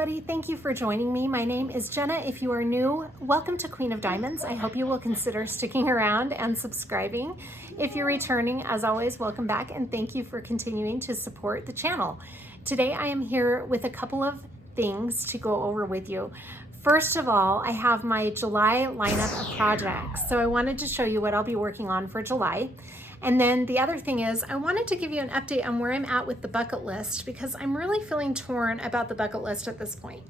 everybody. Thank you for joining me. My name is Jenna. If you are new, welcome to Queen of Diamonds. I hope you will consider sticking around and subscribing. If you're returning, as always, welcome back and thank you for continuing to support the channel. Today I am here with a couple of things to go over with you. First of all, I have my July lineup of projects. So I wanted to show you what I'll be working on for July. And then the other thing is I wanted to give you an update on where I'm at with the bucket list because I'm really feeling torn about the bucket list at this point.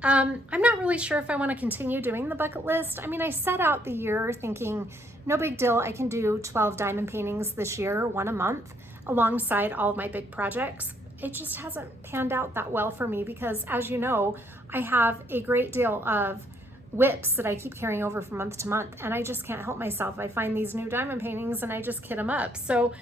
I'm not really sure if I want to continue doing the bucket list. I mean, I set out the year thinking, no big deal, I can do 12 diamond paintings this year, one a month, alongside all of my big projects. It just hasn't panned out that well for me because, as you know, I have a great deal of whips that I keep carrying over from month to month, and I just can't help myself. I find these new diamond paintings and I just kit them up. So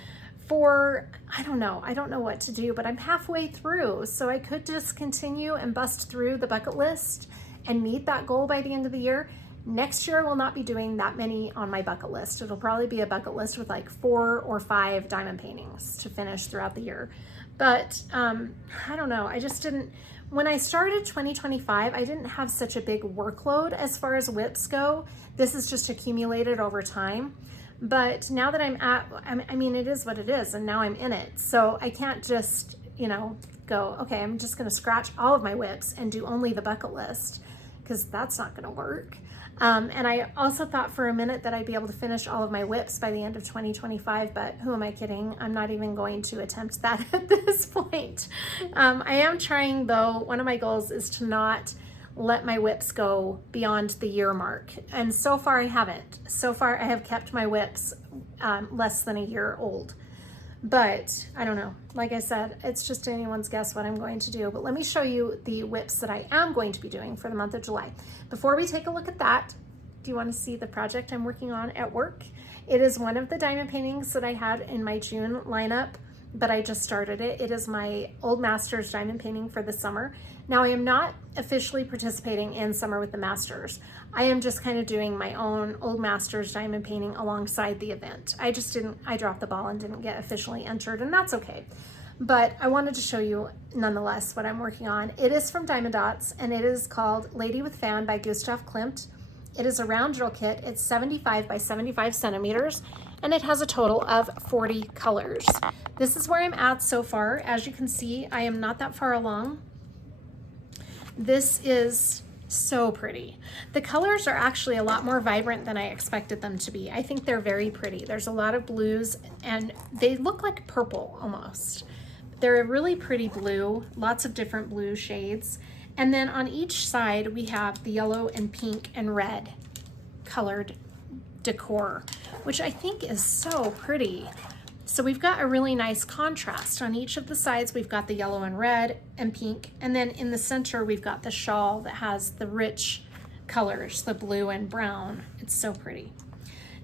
I don't know what to do, but I'm halfway through. So I could just continue and bust through the bucket list and meet that goal by the end of the year. Next year I will not be doing that many on my bucket list. It'll probably be a bucket list with like 4 or 5 diamond paintings to finish throughout the year. But I don't know, I just didn't, when I started 2025, I didn't have such a big workload as far as whips go. This is just accumulated over time. But now that I mean, it is what it is, and now I'm in it. So I can't just, go, okay, I'm just gonna scratch all of my whips and do only the bucket list, because that's not gonna work. And I also thought for a minute that I'd be able to finish all of my whips by the end of 2025, but who am I kidding? I'm not even going to attempt that at this point. I am trying though, one of my goals is to not let my whips go beyond the year mark. And so far I haven't. So far I have kept my whips less than a year old. But I don't know, like I said, it's just anyone's guess what I'm going to do. But let me show you the whips that I am going to be doing for the month of July. Before we take a look at that, do you want to see the project I'm working on at work? It is one of the diamond paintings that I had in my June lineup, but I just started it. It is my Old Masters diamond painting for the summer. Now I am not officially participating in Summer with the Masters. I am just kind of doing my own Old Masters diamond painting alongside the event. I dropped the ball and didn't get officially entered, and that's okay. But I wanted to show you nonetheless what I'm working on. It is from Diamond Dots and it is called Lady with Fan by Gustav Klimt. It is a round drill kit. It's 75 by 75 centimeters and it has a total of 40 colors. This is where I'm at so far. As you can see, I am not that far along. This is so pretty. The colors are actually a lot more vibrant than I expected them to be. I think they're very pretty. There's a lot of blues and they look like purple almost. They're a really pretty blue, lots of different blue shades. And then on each side, we have the yellow and pink and red colored decor, which I think is so pretty. So we've got a really nice contrast. On each of the sides, we've got the yellow and red and pink. And then in the center, we've got the shawl that has the rich colors, the blue and brown. It's so pretty.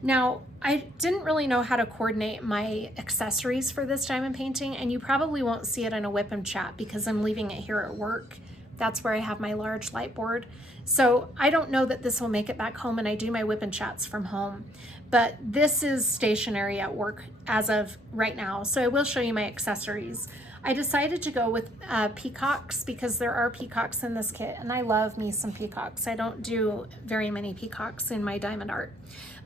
Now, I didn't really know how to coordinate my accessories for this diamond painting, and you probably won't see it in a whip and chat because I'm leaving it here at work. That's where I have my large light board. So I don't know that this will make it back home, and I do my whip and chats from home. But this is stationary at work as of right now. So I will show you my accessories. I decided to go with peacocks because there are peacocks in this kit, and I love me some peacocks. I don't do very many peacocks in my diamond art.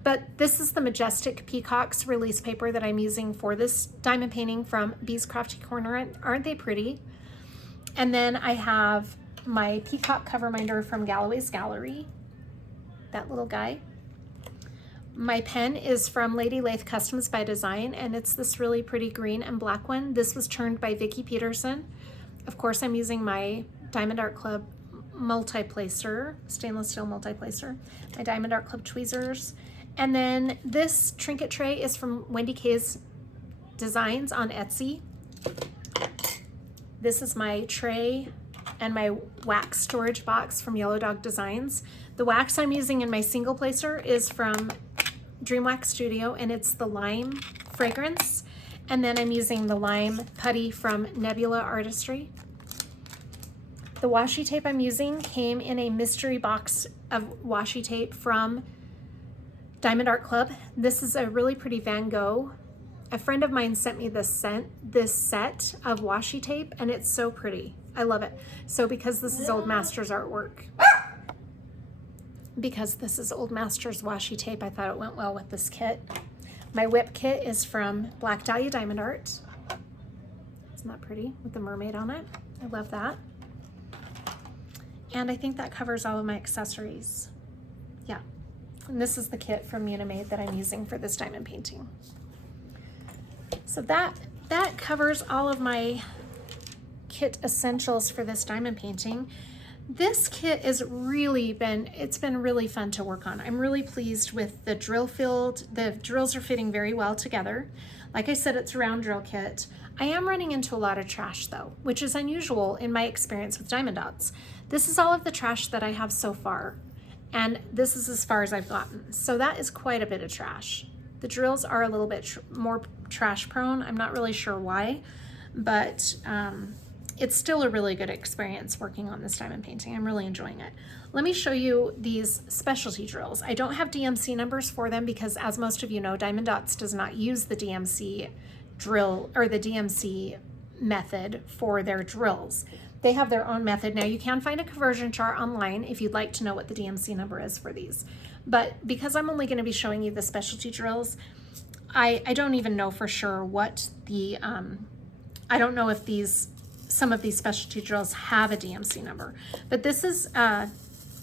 But this is the Majestic Peacocks release paper that I'm using for this diamond painting from Bee's Crafty Corner. Aren't they pretty? And then I have my peacock cover minder from Galloway's Gallery, that little guy. My pen is from Lady Lathe Customs by Design, and it's this really pretty green and black one. This was turned by Vicki Peterson. Of course, I'm using my Diamond Art Club multi-placer, stainless steel multi-placer, my Diamond Art Club tweezers. And then this trinket tray is from Wendy K's Designs on Etsy. This is my tray and my wax storage box from Yellow Dog Designs. The wax I'm using in my single placer is from Dream Wax Studio, and it's the lime fragrance. And then I'm using the lime putty from Nebula Artistry. The washi tape I'm using came in a mystery box of washi tape from Diamond Art Club. This is a really pretty Van Gogh A friend of mine sent me this set of washi tape, and it's so pretty. I love it. So because this is Old Masters artwork, because this is Old Masters washi tape, I thought it went well with this kit. My whip kit is from Black Dahlia Diamond Art. Isn't that pretty with the mermaid on it? I love that. And I think that covers all of my accessories. Yeah. And this is the kit from Unimade that I'm using for this diamond painting. So that covers all of my kit essentials for this diamond painting. This kit has really been really fun to work on. I'm really pleased with the drill field. The drills are fitting very well together. Like I said, it's a round drill kit. I am running into a lot of trash though, which is unusual in my experience with diamond dots. This is all of the trash that I have so far, and this is as far as I've gotten. So that is quite a bit of trash. The drills are a little bit more trash prone. I'm not really sure why, but it's still a really good experience working on this diamond painting. I'm really enjoying it. Let me show you these specialty drills. I don't have DMC numbers for them because, as most of you know, Diamond Dots does not use the DMC drill or the DMC method for their drills. They have their own method. Now you can find a conversion chart online if you'd like to know what the DMC number is for these. But because I'm only going to be showing you the specialty drills, I don't even know for sure what the, I don't know if some of these specialty drills have a DMC number. But this is a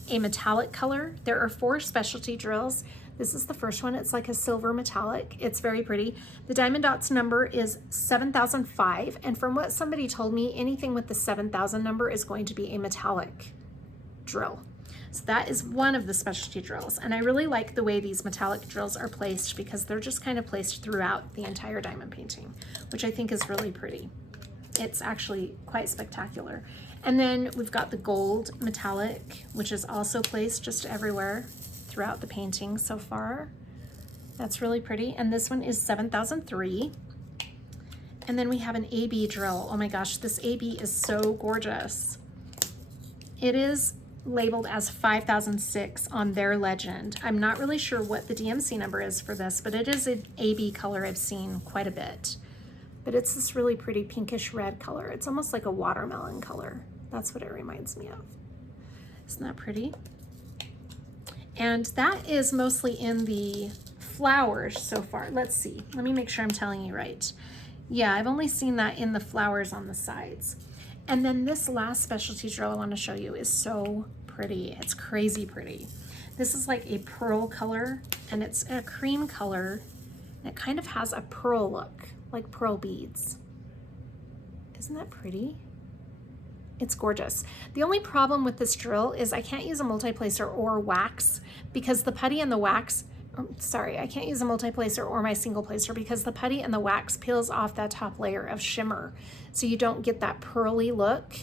metallic color. There are 4 specialty drills. This is the first one. It's like a silver metallic. It's very pretty. The Diamond Dots number is 7005. And from what somebody told me, anything with the 7000 number is going to be a metallic drill. So that is one of the specialty drills. And I really like the way these metallic drills are placed because they're just kind of placed throughout the entire diamond painting, which I think is really pretty. It's actually quite spectacular. And then we've got the gold metallic, which is also placed just everywhere throughout the painting so far. That's really pretty. And this one is 7003. And then we have an AB drill. Oh my gosh, this AB is so gorgeous. It is labeled as 5006 on their legend. I'm not really sure what the DMC number is for this, but it is an AB color I've seen quite a bit. But it's this really pretty pinkish red color. It's almost like a watermelon color. That's what it reminds me of. Isn't that pretty? And that is mostly in the flowers so far. Let's see. Let me make sure I'm telling you right. Yeah, I've only seen that in the flowers on the sides. And then this last specialty drill I want to show you is so pretty. It's crazy pretty. This is like a pearl color, and it's a cream color. And it kind of has a pearl look, like pearl beads. Isn't that pretty? It's gorgeous. The only problem with this drill is I can't use a multi-placer or wax because the putty and the wax, I can't use a multi-placer or my single placer because the putty and the wax peels off that top layer of shimmer. So you don't get that pearly look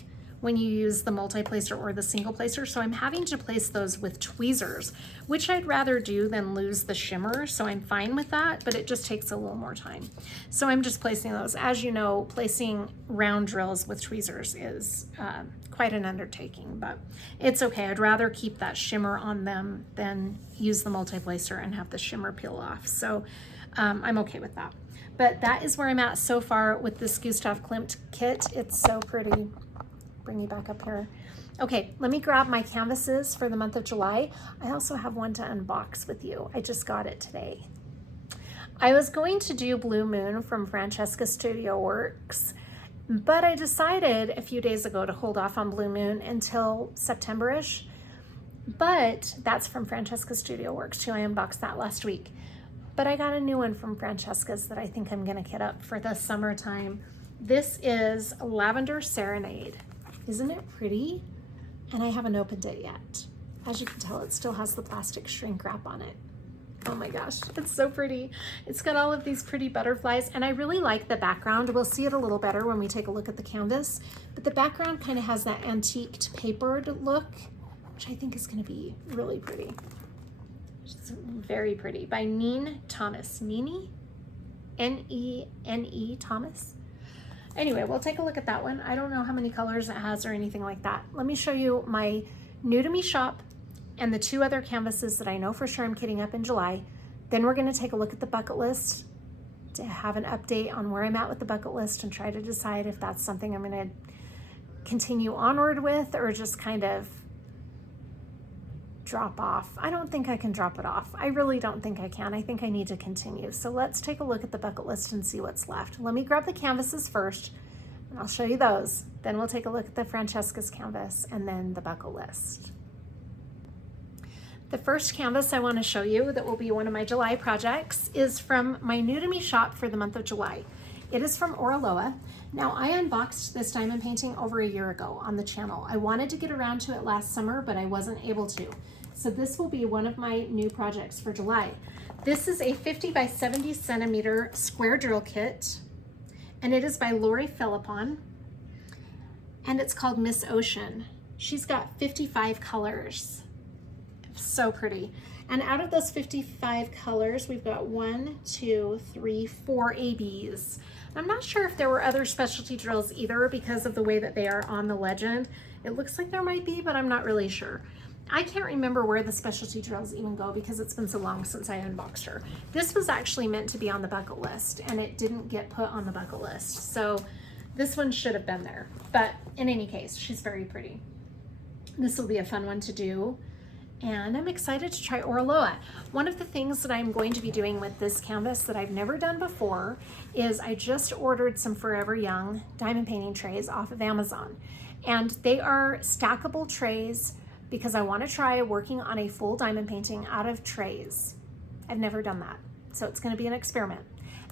when you use the multi-placer or the single placer. So I'm having to place those with tweezers, which I'd rather do than lose the shimmer. So I'm fine with that, but it just takes a little more time. So I'm just placing those. As you know, placing round drills with tweezers is quite an undertaking, but it's okay. I'd rather keep that shimmer on them than use the multi-placer and have the shimmer peel off. So I'm okay with that. But that is where I'm at so far with this Gustav Klimt kit. It's so pretty. Bring you back up here. Okay, let me grab my canvases for the month of July. I also have one to unbox with you. I just got it today. I was going to do Blue Moon from Francesca Studio Works, but I decided a few days ago to hold off on Blue Moon until September-ish. But that's from Francesca Studio Works too. I unboxed that last week. But I got a new one from Francesca's that I think I'm gonna kit up for the summertime. This is Lavender Serenade. Isn't it pretty? And I haven't opened it yet. As you can tell, it still has the plastic shrink wrap on it. Oh my gosh, it's so pretty. It's got all of these pretty butterflies, and I really like the background. We'll see it a little better when we take a look at the canvas, but the background kind of has that antiqued papered look, which I think is gonna be really pretty. It's very pretty, by Nene Thomas. Nene? N-E-N-E Thomas? Anyway, we'll take a look at that one. I don't know how many colors it has or anything like that. Let me show you my new to me shop and the 2 other canvases that I know for sure I'm kitting up in July. Then we're gonna take a look at the bucket list to have an update on where I'm at with the bucket list and try to decide if that's something I'm going to continue onward with or just kind of drop off. I don't think I can drop it off. I really don't think I can. I think I need to continue. So let's take a look at the bucket list and see what's left. Let me grab the canvases first and I'll show you those. Then we'll take a look at the Francesca's canvas and then the bucket list. The first canvas I want to show you that will be one of my July projects is from my new to me shop for the month of July. It is from Oraloa. Now I unboxed this diamond painting over a year ago on the channel. I wanted to get around to it last summer, but I wasn't able to. So this will be one of my new projects for July. This is a 50 by 70 centimeter square drill kit, and it is by Lori Philippon, and it's called Miss Ocean. She's got 55 colors. So pretty. And out of those 55 colors, we've got 1, 2, 3, 4 ABs. I'm not sure if there were other specialty drills either because of the way that they are on the legend. It looks like there might be, but I'm not really sure. I can't remember where the specialty drills even go because it's been so long since I unboxed her. This was actually meant to be on the bucket list and it didn't get put on the bucket list. So this one should have been there. But in any case, she's very pretty. This will be a fun one to do. And I'm excited to try Oraloa. One of the things that I'm going to be doing with this canvas that I've never done before is I just ordered some Forever Young diamond painting trays off of Amazon. And they are stackable trays because I want to try working on a full diamond painting out of trays. I've never done that, so it's going to be an experiment.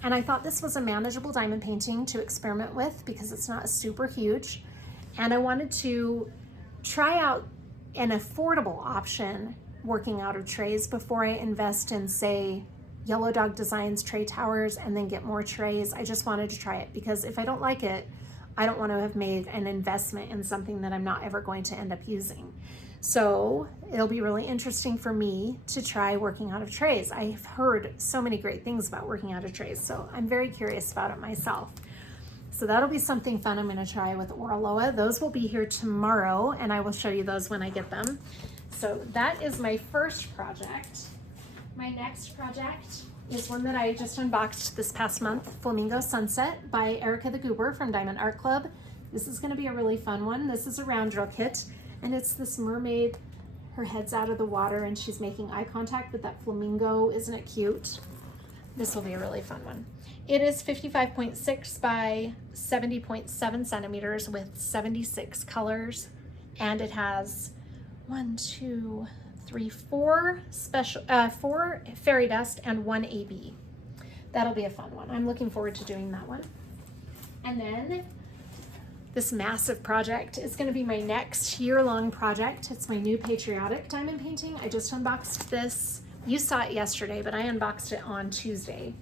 And I thought this was a manageable diamond painting to experiment with because it's not super huge. And I wanted to try out an affordable option working out of trays before I invest in, say, Yellow Dog Designs tray towers and then get more trays. I just wanted to try it because if I don't like it, I don't want to have made an investment in something that I'm not ever going to end up using. So it'll be really interesting for me to try working out of trays. I've heard so many great things about working out of trays, so I'm very curious about it myself. So that'll be something fun I'm going to try with Oraloa. Those will be here tomorrow, and I will show you those when I get them. So that is my first project. My next project is one that I just unboxed this past month, Flamingo Sunset by Erica the Goober from Diamond Art Club. This is going to be a really fun one. This is a round drill kit, and it's this mermaid. Her head's out of the water, and she's making eye contact with that flamingo. Isn't it cute? This will be a really fun one. It is 55.6 by 70.7 centimeters with 76 colors, and it has 4 fairy dust and 1 AB. That'll be a fun one. I'm looking forward to doing that one. And then this massive project is going to be my next year-long project. It's my new patriotic diamond painting. I just unboxed this. You saw it yesterday, but I unboxed it on Tuesday.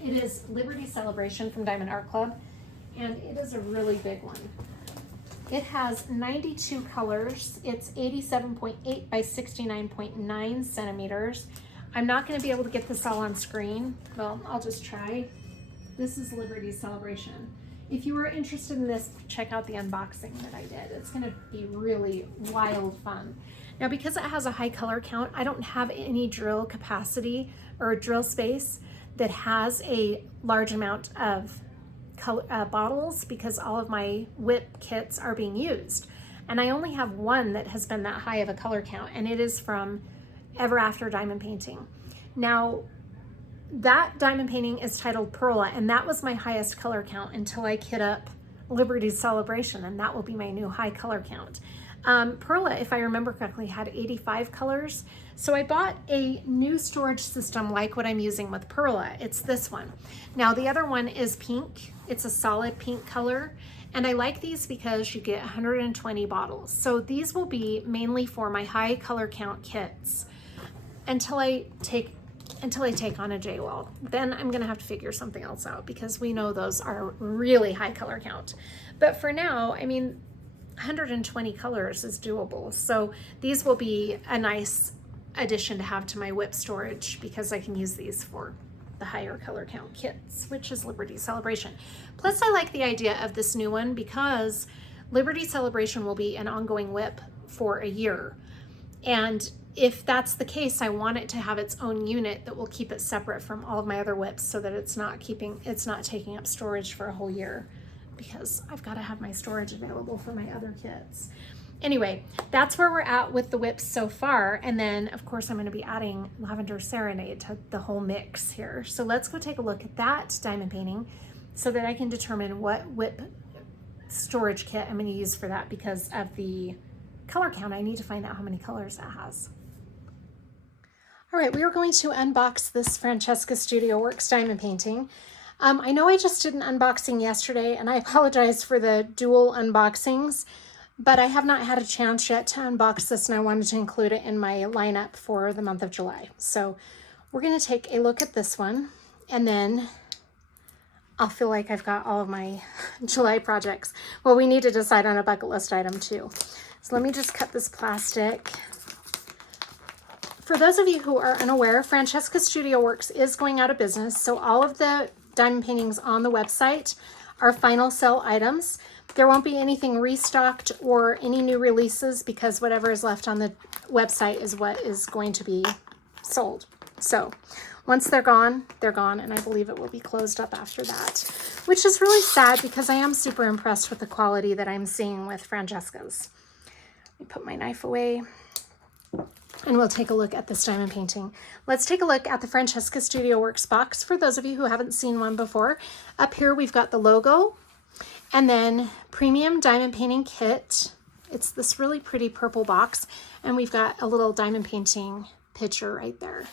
It is Liberty Celebration from Diamond Art Club, and it is a really big one. It has 92 colors. It's 87.8 by 69.9 centimeters. I'm not going to be able to get this all on screen. Well, I'll just try. This is Liberty Celebration. If you are interested in this, check out the unboxing that I did. It's going to be really wild fun. Now, because it has a high color count, I don't have any drill capacity or drill space that has a large amount of bottles because all of my whip kits are being used. And I only have one that has been that high of a color count, and it is from Ever After Diamond Painting. Now, that diamond painting is titled Perla, and that was my highest color count until I kit up Liberty's Celebration, and that will be my new high color count. Perla, if I remember correctly, had 85 colors. So I bought a new storage system like what I'm using with Perla. It's this one. Now the other one is pink. It's a solid pink color. And I like these because you get 120 bottles. So these will be mainly for my high color count kits until I take on a J-Wall. Then I'm gonna have to figure something else out because we know those are really high color count. But for now, I mean, 120 colors is doable. So these will be a nice addition to have to my whip storage because I can use these for the higher color count kits, which is Liberty Celebration. Plus I like the idea of this new one because Liberty Celebration will be an ongoing whip for a year. And if that's the case, I want it to have its own unit that will keep it separate from all of my other whips so that it's not taking up storage for a whole year, because I've got to have my storage available for my other kits. Anyway, that's where we're at with the whips so far. And then of course I'm going to be adding Lavender Serenade to the whole mix here. So let's go take a look at that diamond painting so that I can determine what whip storage kit I'm going to use for that, because of the color count. I need to find out how many colors it has. All right, we are going to unbox this Francesca Studio Works diamond painting. I know I just did an unboxing yesterday, and I apologize for the dual unboxings, but I have not had a chance yet to unbox this, and I wanted to include it in my lineup for the month of July. So we're going to take a look at this one, and then I'll feel like I've got all of my July projects. Well, we need to decide on a bucket list item too. So let me just cut this plastic. For those of you who are unaware, Francesca Studio Works is going out of business, so all of the diamond paintings on the website are final sell items. There won't be anything restocked or any new releases, because whatever is left on the website is what is going to be sold. So once they're gone, and I believe it will be closed up after that, which is really sad because I am super impressed with the quality that I'm seeing with Francesca's. Let me put my knife away, and we'll take a look at this diamond painting. Let's take a look at the Francesca Studio Works box. For those of you who haven't seen one before, up here we've got the logo, and then premium diamond painting kit. It's this really pretty purple box, and we've got a little diamond painting picture right there.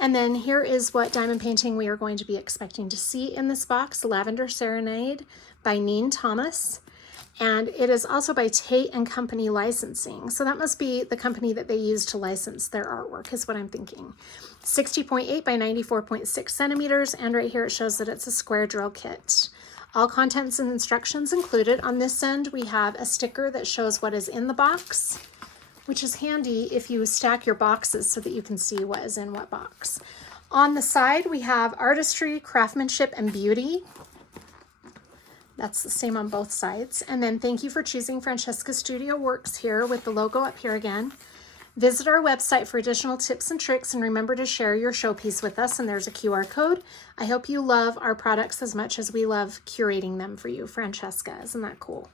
And then here is what diamond painting we are going to be expecting to see in this box: Lavender Serenade by Neen Thomas. And it is also by Tate and Company Licensing. So that must be the company that they use to license their artwork, is what I'm thinking. 60.8 by 94.6 centimeters. And right here it shows that it's a square drill kit. All contents and instructions included. On this end, we have a sticker that shows what is in the box, which is handy if you stack your boxes so that you can see what is in what box. On the side, we have artistry, craftsmanship, and beauty. That's the same on both sides. And then thank you for choosing Francesca Studio Works here with the logo up here again. Visit our website for additional tips and tricks, and remember to share your showpiece with us. And there's a QR code. I hope you love our products as much as we love curating them for you, Francesca. Isn't that cool?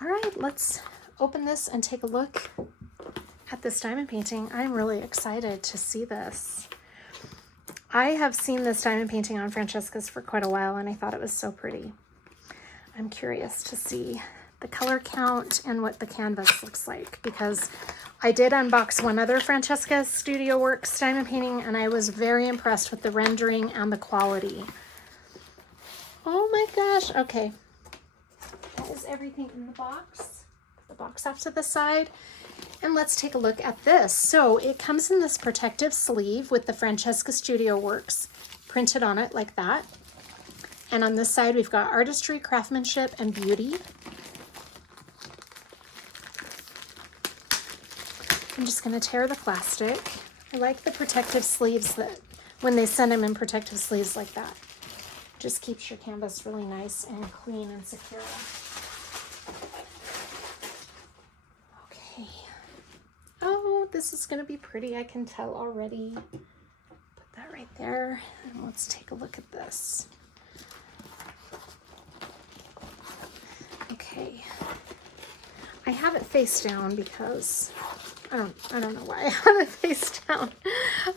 All right, let's open this and take a look at this diamond painting. I'm really excited to see this. I have seen this diamond painting on Francesca's for quite a while, and I thought it was so pretty. I'm curious to see the color count and what the canvas looks like, because I did unbox one other Francesca Studio Works diamond painting, and I was very impressed with the rendering and the quality. Oh my gosh. Okay. That is everything in the box. Put the box off to the side, and let's take a look at this. So it comes in this protective sleeve with the Francesca Studio Works printed on it like that. And on this side, we've got artistry, craftsmanship, and beauty. I'm just going to tear the plastic. I like the protective sleeves, that when they send them in protective sleeves like that. Just keeps your canvas really nice and clean and secure. Okay. Oh, this is going to be pretty. I can tell already. Put that right there. And let's take a look at this. Okay, I have it face down because I don't know why I have it face down.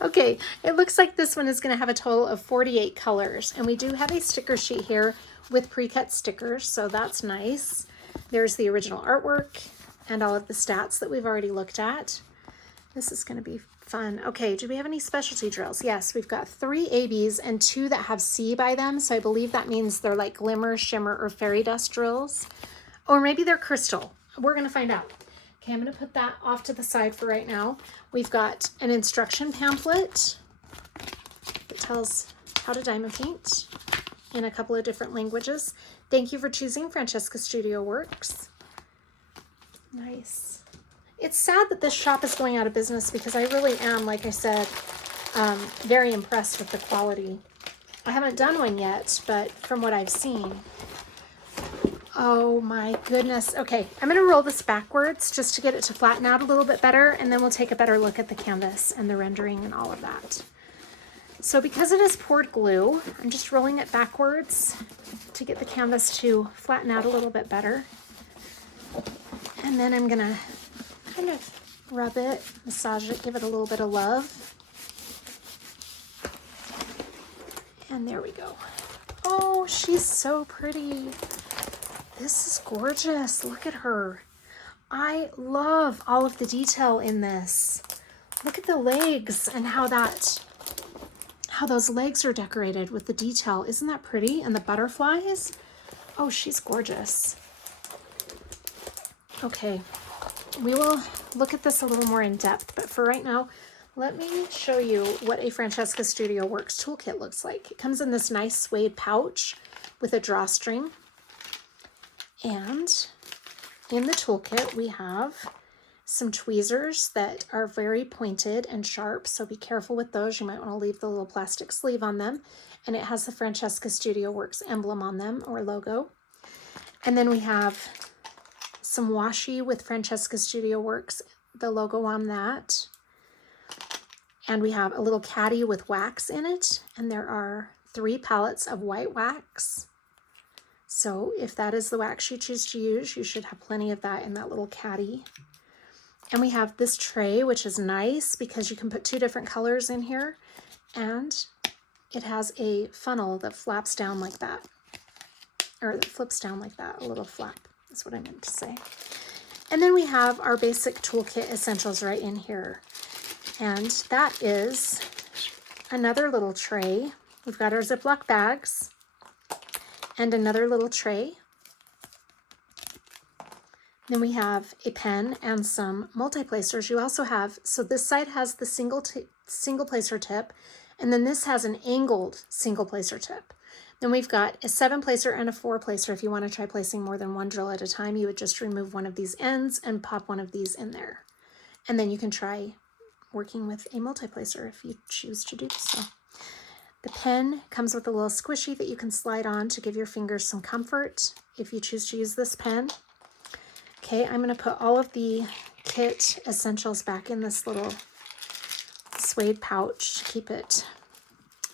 Okay, it looks like this one is going to have a total of 48 colors, and we do have a sticker sheet here with pre-cut stickers, so that's nice. There's the original artwork and all of the stats that we've already looked at. This is going to be fun. Okay, do we have any specialty drills? Yes, we've got 3 ABs and 2 that have C by them, so I believe that means they're like glimmer, shimmer, or fairy dust drills. Or maybe they're crystal. We're going to find out. Okay, I'm going to put that off to the side for right now. We've got an instruction pamphlet that tells how to diamond paint in a couple of different languages. Thank you for choosing Francesca Studio Works. Nice. It's sad that this shop is going out of business, because I really am, like I said, very impressed with the quality. I haven't done one yet, but from what I've seen. Oh my goodness. Okay, I'm gonna roll this backwards just to get it to flatten out a little bit better, and then we'll take a better look at the canvas and the rendering and all of that. So because it is poured glue, I'm just rolling it backwards to get the canvas to flatten out a little bit better. And then I'm gonna kind of rub it, massage it, give it a little bit of love. And there we go. Oh, she's so pretty. This is gorgeous. Look at her. I love all of the detail in this. Look at the legs and how those legs are decorated with the detail. Isn't that pretty? And the butterflies. Oh, she's gorgeous. Okay, we will look at this a little more in depth, but for right now, let me show you what a Francesca Studio Works toolkit looks like. It comes in this nice suede pouch with a drawstring. And in the toolkit, we have some tweezers that are very pointed and sharp, so be careful with those. You might want to leave the little plastic sleeve on them. And it has the Francesca Studio Works emblem on them, or logo. And then we have some washi with Francesca Studio Works, the logo on that. And we have a little caddy with wax in it, and there are 3 pallets of white wax. So if that is the wax you choose to use, you should have plenty of that in that little caddy. And we have this tray, which is nice because you can put 2 different colors in here. And it has a funnel that flaps down like that, or that flips down like that, a little flap. That's what I meant to say. And then we have our basic toolkit essentials right in here. And that is another little tray. We've got our Ziploc bags and another little tray. Then we have a pen and some multi-placers. You also have, so this side has the single placer tip, and then this has an angled single placer tip. Then we've got a 7-placer and a 4-placer. If you want to try placing more than 1 drill at a time, you would just remove one of these ends and pop one of these in there. And then you can try working with a multi-placer if you choose to do so. The pen comes with a little squishy that you can slide on to give your fingers some comfort if you choose to use this pen. Okay, I'm going to put all of the kit essentials back in this little suede pouch to keep it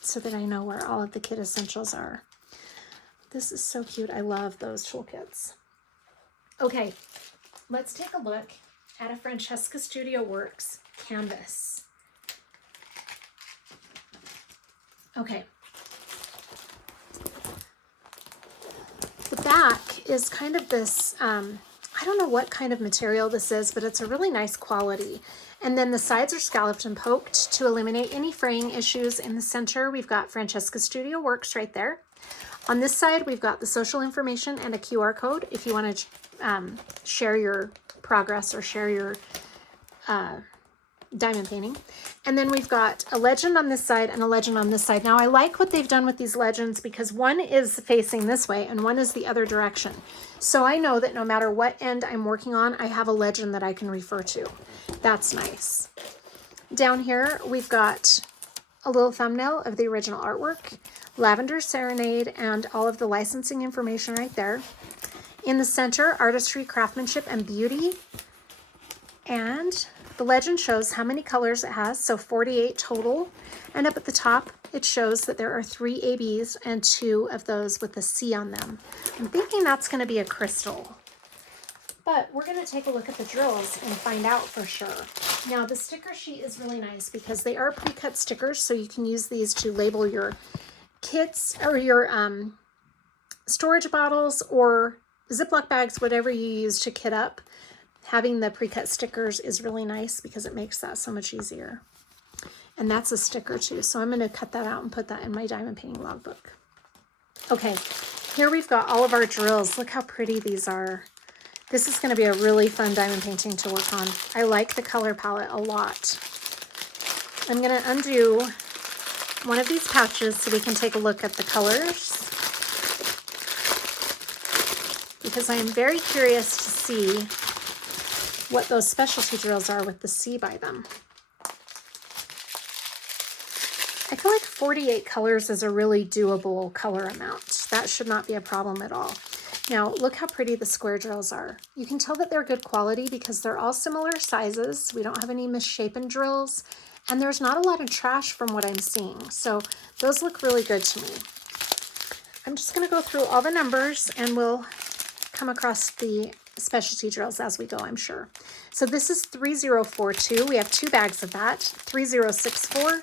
so that I know where all of the kit essentials are. This is so cute. I love those toolkits. Okay, let's take a look at a Francesca Studio Works canvas. Okay. The back is kind of this, I don't know what kind of material this is, but it's a really nice quality. And then the sides are scalloped and poked to eliminate any fraying issues. In the center, we've got Francesca Studio Works right there. On this side, we've got the social information and a QR code if you want to share your progress or share your diamond painting. And then we've got a legend on this side and a legend on this side. Now I like what they've done with these legends because one is facing this way and one is the other direction. So I know that no matter what end I'm working on, I have a legend that I can refer to. That's nice. Down here, we've got a little thumbnail of the original artwork, Lavender Serenade, and all of the licensing information right there. In the center, artistry, craftsmanship, and beauty. And the legend shows how many colors it has, so 48 total. And up at the top, it shows that there are 3 ABs and 2 of those with a C on them. I'm thinking that's going to be a crystal. But we're going to take a look at the drills and find out for sure. Now, the sticker sheet is really nice because they are pre-cut stickers, so you can use these to label your kits or your storage bottles or Ziploc bags, whatever you use to kit up. Having the pre-cut stickers is really nice because it makes that so much easier. And that's a sticker too, so I'm going to cut that out and put that in my diamond painting logbook. Okay, here we've got all of our drills. Look how pretty these are. This is going to be a really fun diamond painting to work on. I like the color palette a lot. I'm going to undo one of these pouches so we can take a look at the colors, because I am very curious to see what those specialty drills are with the C by them. I feel like 48 colors is a really doable color amount. That should not be a problem at all. Now, look how pretty the square drills are. You can tell that they're good quality because they're all similar sizes. We don't have any misshapen drills, and there's not a lot of trash from what I'm seeing. So those look really good to me. I'm just going to go through all the numbers, and we'll come across the specialty drills as we go, I'm sure. So this is 3042. We have 2 bags of that. 3064,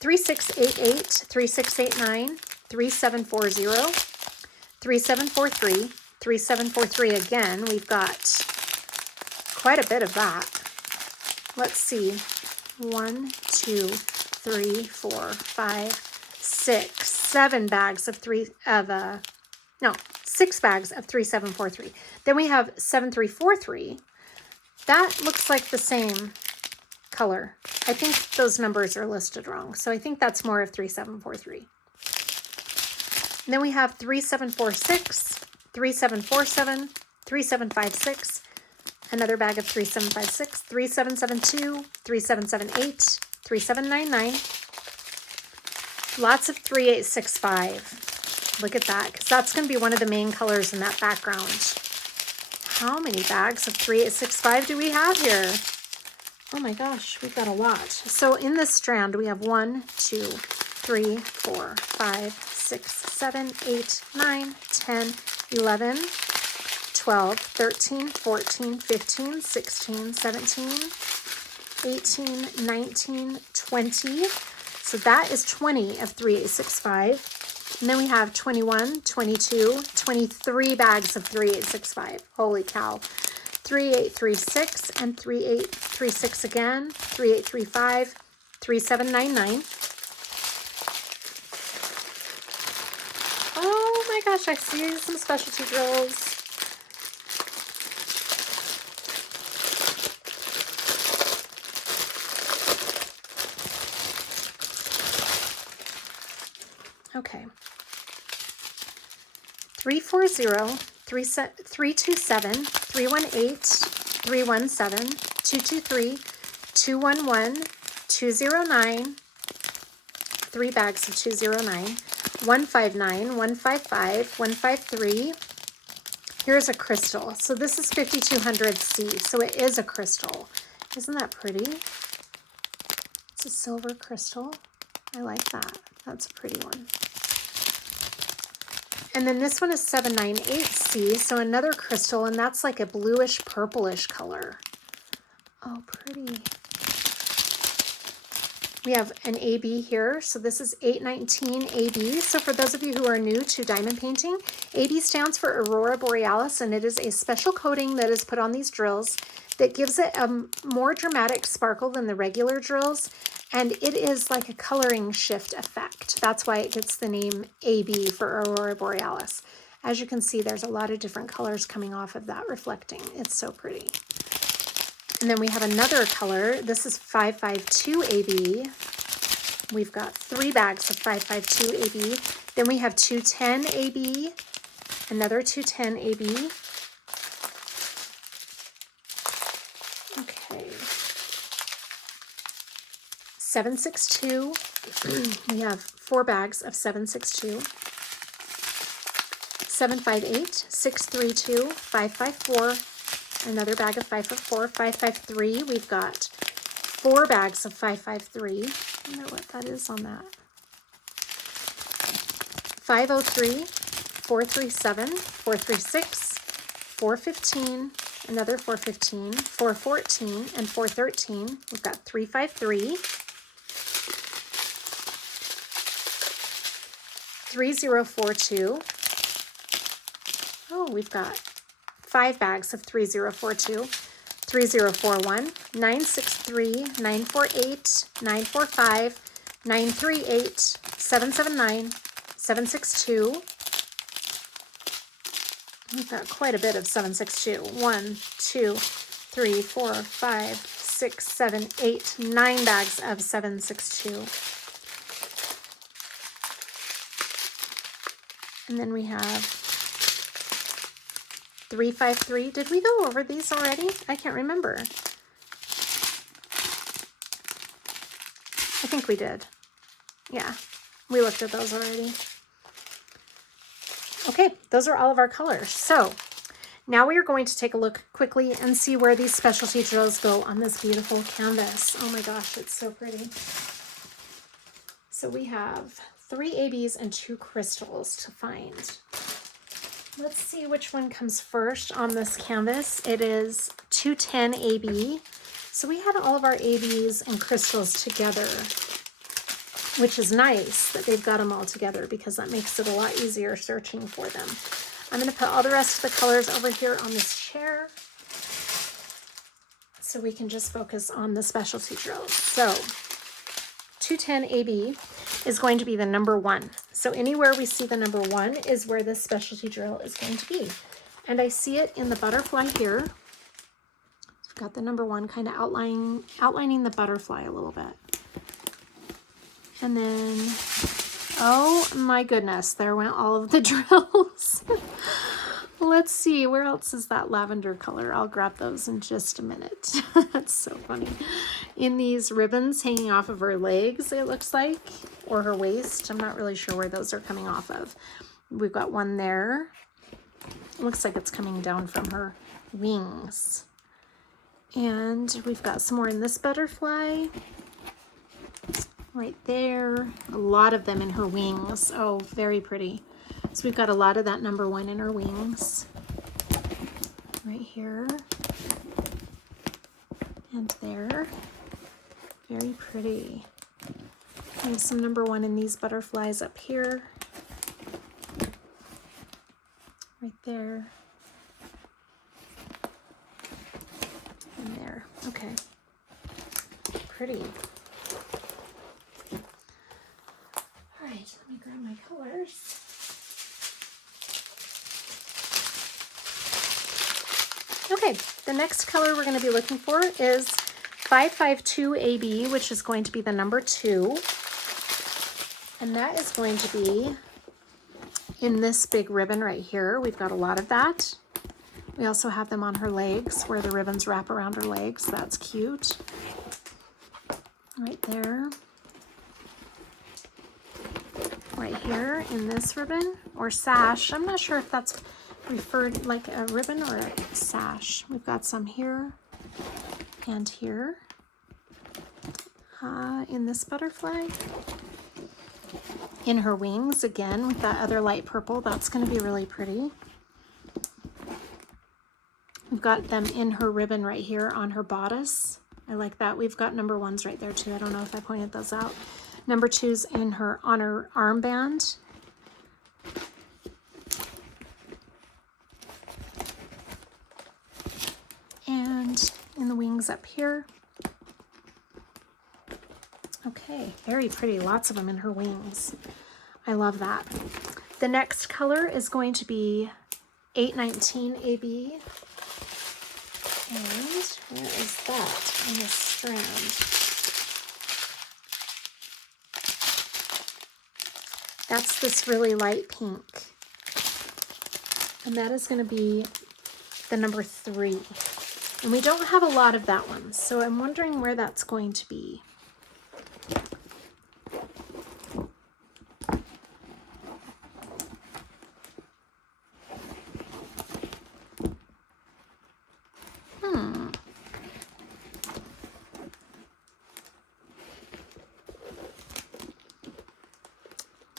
3688, 3689, 3740, 3743, 3743 again. We've got quite a bit of that. Let's see. 1, 2, 3, 4, 5, 6, 7 bags of 6 bags of 3743. Then we have 7343. That looks like the same color. I think those numbers are listed wrong. So I think that's more of 3743. And then we have 3746, 3747, 3756, another bag of 3756, 3772, 3778, 3799. Lots of 3865. Look at that, because that's going to be one of the main colors in that background. How many bags of 3865 do we have here? Oh my gosh, we've got a lot. So in this strand, we have 1, 2, 3, 4, 5, 6, 7, 8, 9, 10, 11, 12, 13, 14, 15, 16, 17, 18, 19, 20. So that is 20 of 3865. And then we have 21, 22, 23 bags of 3865. Holy cow. 3836 and 3836 again. 3835, 3799. Oh my gosh, I see some specialty drills. Okay. 340, 327, 318, 317, 223, 211, 209, 3 bags of 209, 159, 155, 153. Here's a crystal. So this is 5200C, so it is a crystal. Isn't that pretty? It's a silver crystal. I like that. That's a pretty one. And then this one is 798C, so another crystal, and that's like a bluish purplish color. Oh, pretty. We have an AB here, so this is 819 AB. So for those of you who are new to diamond painting, AB stands for Aurora Borealis, and it is a special coating that is put on these drills that gives it a more dramatic sparkle than the regular drills, and it is like a coloring shift effect. That's why it gets the name AB for Aurora Borealis. As you can see, there's a lot of different colors coming off of that reflecting. It's so pretty. And then we have another color. This is 552 AB. We've got 3 bags of 552 AB. Then we have 210 AB, another 210 AB. Okay. 762. We have 4 bags of 762. 758, 632, 554. Another bag of 554, 553. We've got 4 bags of 553. I wonder what that is on that. 503, 437, 436, 415, another 415, 414, and 413. We've got 353. 3042. Oh, we've got 5 bags of 3042, 3041, 963, 948, 945, 938, 779, 762. We've got quite a bit of 762. 1, 2, 3, 4, 5, 6, 7, 8, 9 bags of 762. And then we have 353. Did we go over these already? I can't remember. I think we did. Yeah, we looked at those already. Okay, those are all of our colors. So now we are going to take a look quickly and see where these specialty drills go on this beautiful canvas. Oh my gosh, it's so pretty. So we have 3 ABs and 2 crystals to find. Let's see which one comes first on this canvas. It is 210 AB. So we had all of our ABs and crystals together, which is nice that they've got them all together because that makes it a lot easier searching for them. I'm going to put all the rest of the colors over here on this chair so we can just focus on the specialty drills. So 210 AB is going to be the number 1. So anywhere we see the number 1 is where this specialty drill is going to be. And I see it in the butterfly here. We've got the number 1 kind of outlining the butterfly a little bit. And then, oh my goodness, there went all of the drills. Let's see, where else is that lavender color? I'll grab those in just a minute. That's so funny. In these ribbons hanging off of her legs, it looks like, or her waist. I'm not really sure where those are coming off of. We've got one there. It looks like it's coming down from her wings. And we've got some more in this butterfly. Right there. A lot of them in her wings. Oh, very pretty. So we've got a lot of that number 1 in her wings. Right here. And there. Very pretty. There's some number 1 in these butterflies up here. Right there. And there. Okay. Pretty. All right, let me grab my colors. Okay, the next color we're going to be looking for is 552 AB, which is going to be the number 2. And that is going to be in this big ribbon right here. We've got a lot of that. We also have them on her legs where the ribbons wrap around her legs. That's cute. Right there. Right here in this ribbon or sash. I'm not sure if that's referred like a ribbon or a sash. We've got some here and here in this butterfly. In her wings again with that other light purple. That's going to be really pretty. We've got them in her ribbon right here on her bodice. I like that. We've got number 1s right there too. I don't know if I pointed those out. Number 2's in her on her armband. And in the wings up here. Okay, very pretty. Lots of them in her wings. I love that. The next color is going to be 819 AB. And where is that on this strand? That's this really light pink. And that is going to be the number 3. And we don't have a lot of that one, so I'm wondering where that's going to be.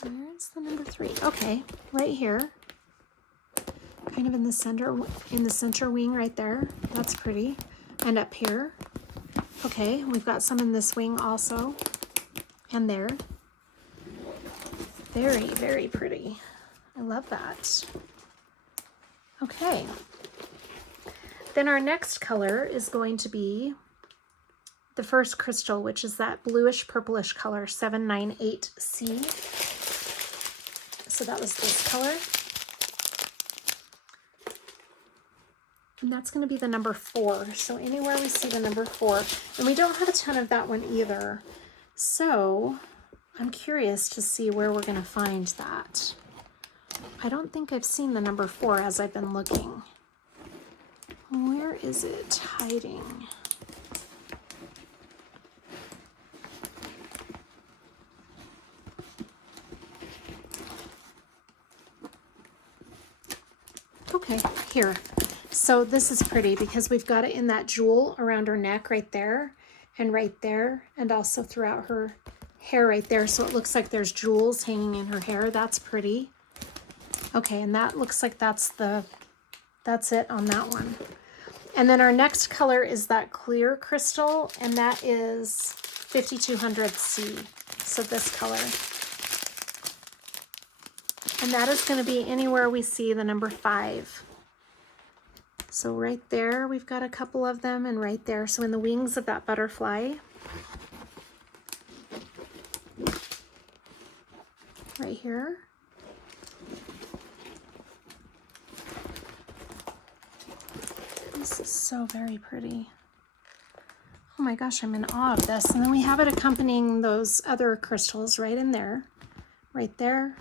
Where's the number 3? Okay, right here. Kind of in the center wing right there. That's pretty. And up here. Okay, we've got some in this wing also. And there. Very, very pretty. I love that. Okay. Then our next color is going to be the first crystal, which is that bluish purplish color, 798C. So that was this color. And that's going to be the number 4. So anywhere we see the number 4, and we don't have a ton of that one either. So I'm curious to see where we're going to find that. I don't think I've seen the number 4 as I've been looking. Where is it hiding? Okay, here. So this is pretty because we've got it in that jewel around her neck right there, and also throughout her hair right there. So it looks like there's jewels hanging in her hair. That's pretty. Okay, and that looks like that's it on that one. And then our next color is that clear crystal, and that is 5200C. So this color. And that is going to be anywhere we see the number 5. So right there, we've got a couple of them, and right there. So in the wings of that butterfly. Right here. This is so very pretty. Oh my gosh, I'm in awe of this. And then we have it accompanying those other crystals right in there, right there.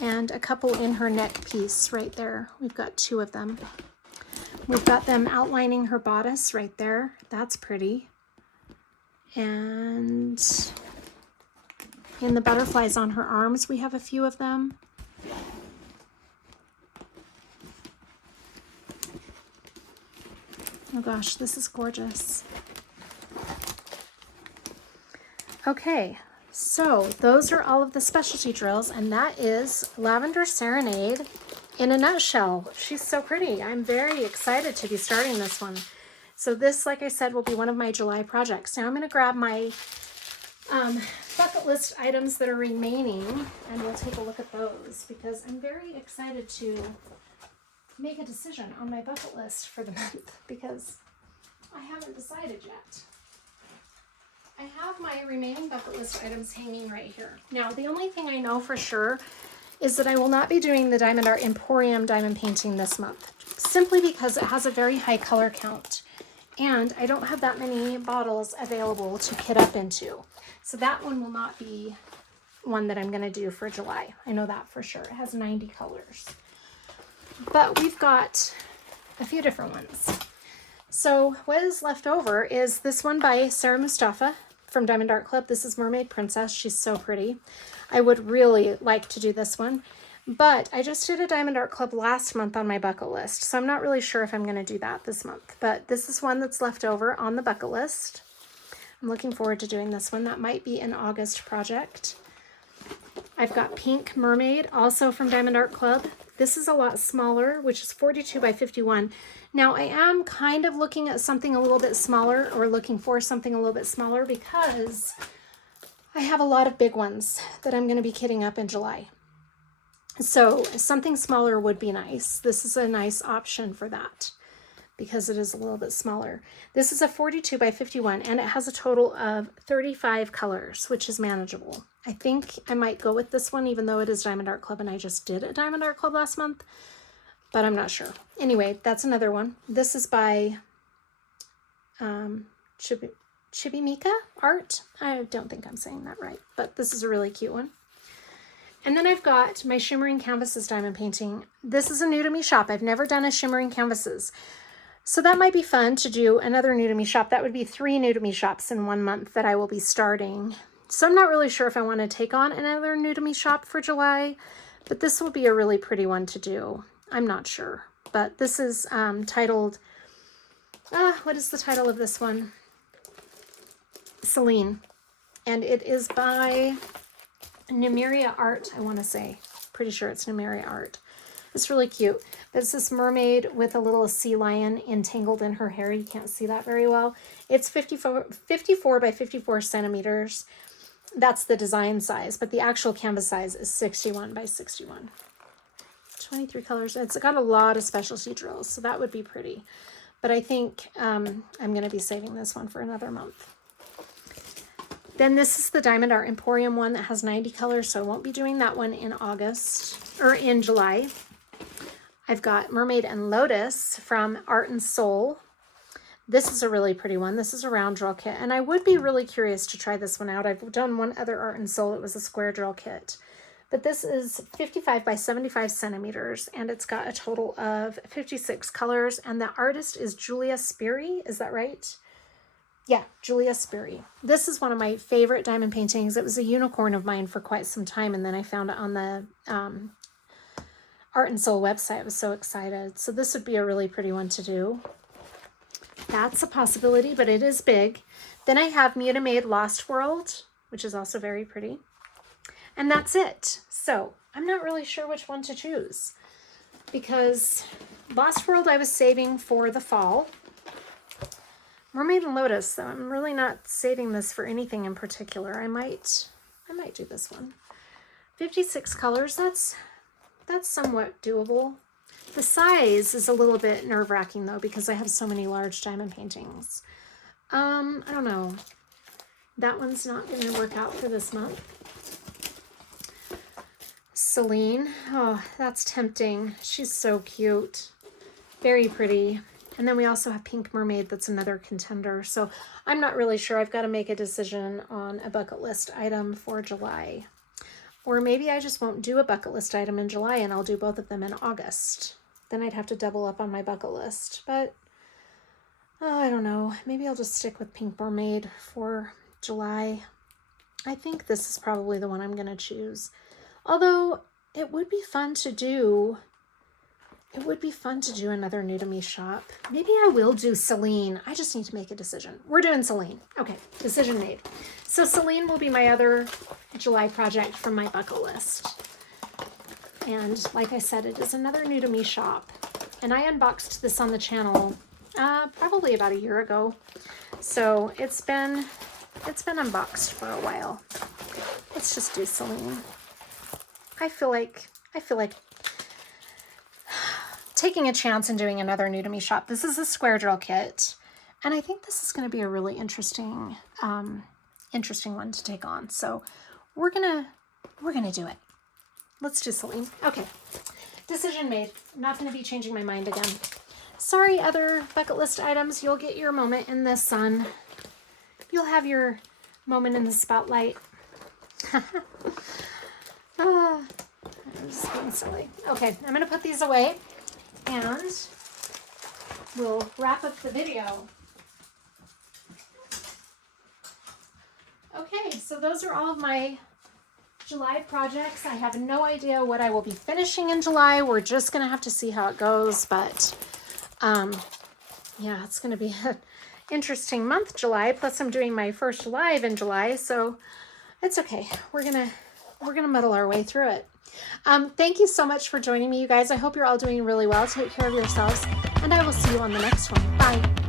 And a couple in her neck piece right there. We've got 2 of them. We've got them outlining her bodice right there. That's pretty. And in the butterflies on her arms, we have a few of them. Oh gosh, this is gorgeous. Okay, so those are all of the specialty drills, and that is Lavender Serenade in a nutshell. She's so pretty. I'm very excited to be starting this one. So this, like I said, will be one of my July projects. Now I'm going to grab my bucket list items that are remaining, and we'll take a look at those because I'm very excited to make a decision on my bucket list for the month because I haven't decided yet. I have my remaining bucket list items hanging right here. Now, the only thing I know for sure is that I will not be doing the Diamond Art Emporium diamond painting this month, simply because it has a very high color count, and I don't have that many bottles available to kit up into. So that one will not be one that I'm going to do for July. I know that for sure. It has 90 colors. But we've got a few different ones. So what is left over is this one by Sarah Mustafa from Diamond Art Club. This is Mermaid Princess. She's so pretty. I would really like to do this one, but I just did a Diamond Art Club last month on my bucket list, so I'm not really sure if I'm going to do that this month. But this is one that's left over on the bucket list. I'm looking forward to doing this one. That might be an August project. I've got Pink Mermaid, also from Diamond Art Club. This is a lot smaller, which is 42 by 51. Now I am kind of looking at something a little bit smaller, or looking for something a little bit smaller, because I have a lot of big ones that I'm going to be kitting up in July. So something smaller would be nice. This is a nice option for that because it is a little bit smaller. This is a 42 by 51, and it has a total of 35 colors, which is manageable. I think I might go with this one, even though it is Diamond Art Club and I just did a Diamond Art Club last month, but I'm not sure. Anyway, that's another one. This is by Chibimika Art. I don't think I'm saying that right, but this is a really cute one. And then I've got my Shimmering Canvases diamond painting. This is a new to me shop. I've never done a Shimmering Canvases. So that might be fun to do another new to me shop. That would be 3 new to me shops in 1 month that I will be starting. So I'm not really sure if I want to take on another new to me shop for July, but this will be a really pretty one to do. I'm not sure, but this is titled, what is the title of this one? Celine. And it is by Numeria Art, I want to say. Pretty sure it's Numeria Art. It's really cute. But it's this mermaid with a little sea lion entangled in her hair. You can't see that very well. It's 54 by 54 centimeters. That's the design size, but the actual canvas size is 61 by 61. 23 colors. It's got a lot of specialty drills, so that would be pretty. But I think I'm going to be saving this one for another month. Then this is the Diamond Art Emporium one that has 90 colors, so I won't be doing that one in August, or in July. I've got Mermaid and Lotus from Art and Soul. This is a really pretty one. This is a round drill kit, and I would be really curious to try this one out. I've done one other Art and Soul. It was a square drill kit. But this is 55 by 75 centimeters, and it's got a total of 56 colors, and the artist is Julia Spiri. Is that right? Yeah, Julia Spiri. This is one of my favorite diamond paintings. It was a unicorn of mine for quite some time, and then I found it on the Art and Soul website. I was so excited. So this would be a really pretty one to do. That's a possibility, but it is big. Then I have Mia Made Lost World, which is also very pretty. And that's it. So I'm not really sure which one to choose because Lost World I was saving for the fall. Mermaid and Lotus, though, I'm really not saving this for anything in particular. I might do this one. 56 colors, that's somewhat doable. The size is a little bit nerve-wracking though because I have so many large diamond paintings. I don't know. That one's not going to work out for this month. Celine, oh, that's tempting. She's so cute. Very pretty. And then we also have Pink Mermaid, that's another contender. So I'm not really sure. I've got to make a decision on a bucket list item for July. Or maybe I just won't do a bucket list item in July and I'll do both of them in August. Then I'd have to double up on my bucket list. But I don't know. Maybe I'll just stick with Pink Mermaid for July. I think this is probably the one I'm going to choose. Although it would be fun to do. It would be fun to do another New to Me shop. Maybe I will do Celine. I just need to make a decision. We're doing Celine. Okay, decision made. So Celine will be my other July project from my bucket list. And like I said, it is another New to Me shop. And I unboxed this on the channel probably about a year ago. So it's been unboxed for a while. Let's just do Celine. I feel like taking a chance and doing another New to Me shop. This is a square drill kit, and I think this is going to be a really interesting one to take on. So we're gonna do it. Let's do Celine. Okay, decision made. I'm not going to be changing my mind again. Sorry, other bucket list items. You'll get your moment in the sun. You'll have your moment in the spotlight. I'm just being silly. Okay, I'm going to put these away. And we'll wrap up the video. Okay, so those are all of my July projects. I have no idea what I will be finishing in July. We're just going to have to see how it goes. But yeah, it's going to be an interesting month, July. Plus I'm doing my first live in July. So it's okay. We're going to muddle our way through it. Thank you so much for joining me, you guys. I hope you're all doing really well. Take care of yourselves, and I will see you on the next one. Bye.